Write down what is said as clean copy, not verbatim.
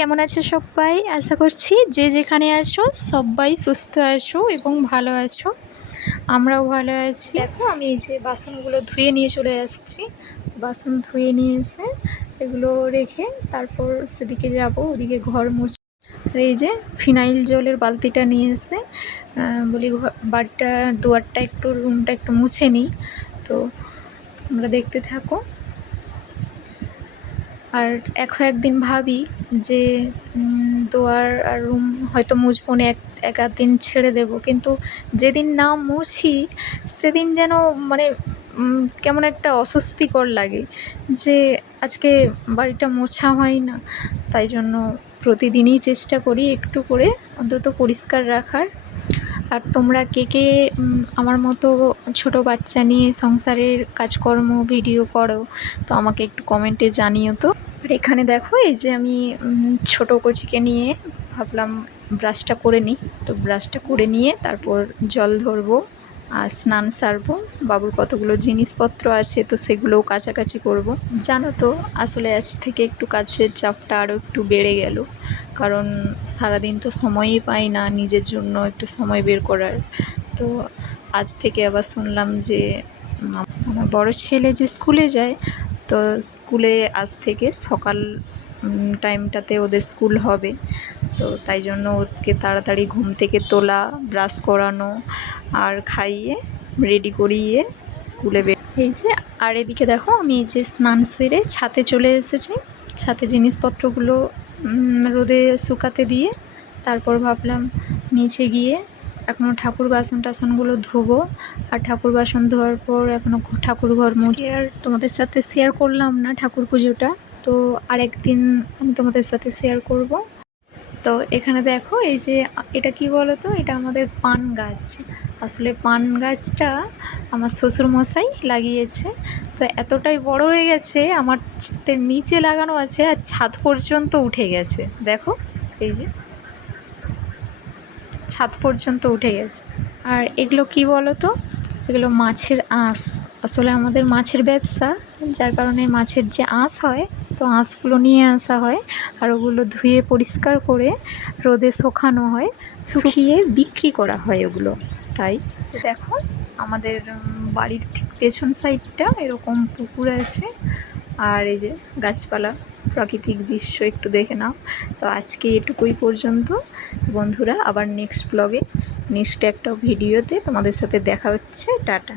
কেমন আছো সবাই? আশা করছি যে যেখানে আছো সবাই সুস্থ আছো এবং ভালো আছো। আমরাও ভালো আছি। দেখো আমি এই যে বাসনগুলো ধুয়ে নিয়ে চলে আসছি। বাসন ধুয়ে নিয়ে এসে এগুলো রেখে তারপর সেদিকে যাব, ওদিকে ঘর মুছে। আর এই যে ফিনাইল জলের বালতিটা নিয়ে এসে বলি বাড়িটা দুয়ারটা একটু রুমটা একটু মুছে নিই। তো তোমরা দেখতে থাকো। আর একদিন ভাবি যে দুয়ার আর রুম হয়তো মুছবো না, এক আধ দিন ছেড়ে দেব, কিন্তু যেদিন না মুছি সেদিন যেন মানে কেমন একটা অস্বস্তিকর লাগে যে আজকে বাড়িটা মোছা হয় না। তাই জন্য প্রতিদিনই চেষ্টা করি একটু করে অন্তত পরিষ্কার রাখার। আর তোমরা কে কে আমার মতো ছোট বাচ্চা নিয়ে সংসারের কাজকর্ম ভিডিও করো, তো আমাকে একটু কমেন্টে জানিও তো। আর এখানে দেখো এই যে আমি ছোটো কচিকে নিয়ে ভাবলাম ব্রাশটা করে নিই। তো ব্রাশটা করে নিয়ে তারপর জল ধরবো আর স্নান সারবো। বাবুর কতগুলো জিনিসপত্র আছে তো সেগুলোও কাছাকাছি করব। জানো তো আসলে আজ থেকে একটু কাজের চাপটা আরও একটু বেড়ে গেল, কারণ সারাদিন তো সময়ই পাই না নিজের জন্য একটু সময় বের করার। তো আজ থেকে আবার শুনলাম যে আমার বড় ছেলে যে স্কুলে যায়, তো স্কুলে আজ থেকে সকাল টাইমটাতে ওদের স্কুল হবে। তো তাই জন্য ওকে তাড়াতাড়ি ঘুম থেকে তোলা, ব্রাশ করানো আর খাইয়ে রেডি করিয়ে স্কুলে এই যে। আর এদিকে দেখো আমি এই যে স্নান সেরে ছাদে চলে এসেছি। ছাদে জিনিসপত্রগুলো রোদে শুকাতে দিয়ে তারপর ভাবলাম নিচে গিয়ে এখনও ঠাকুর বাসন টাসনগুলো ধোবো। আর ঠাকুর বাসন ধোয়ার পর এখনও ঠাকুর ঘর মুছে। আর তোমাদের সাথে শেয়ার করলাম না ঠাকুর পুজোটা, তো আরেকদিন আমি তোমাদের সাথে শেয়ার করব। তো এখানে দেখো এই যে এটা কি বলো তো, এটা আমাদের পান গাছ। আসলে পান গাছটা আমার শ্বশুরমশাই লাগিয়েছে। তো এতটাই বড় হয়ে গেছে, আমার নিচে লাগানো আছে আর ছাদ পর্যন্ত উঠে গেছে। দেখো এই যে ছাদ পর্যন্ত উঠে গেছে। আর এগুলো কি বলো তো, এগুলো মাছের আঁশ। আসলে আমাদের মাছের ব্যবসা, যার কারণে মাছের যে আঁশ হয়, তো আঁশগুলো নিয়ে আসা হয় আর ওগুলো ধুয়ে পরিষ্কার করে রোদে শুকানো হয়, শুকিয়ে বিক্রি করা হয় ওগুলো। তাই যে দেখো আমাদের বাড়ির ঠিক পেছন সাইডটা এরকম পুকুর আছে আর এই যে গাছপালা, প্রাকৃতিক দৃশ্য একটু দেখে নাও। তো আজকে এটুকুই পর্যন্ত বন্ধুরা, আবার নেক্সট ব্লগে নেক্সট একটা ভিডিওতে তোমাদের সাথে দেখা হচ্ছে। টাটা।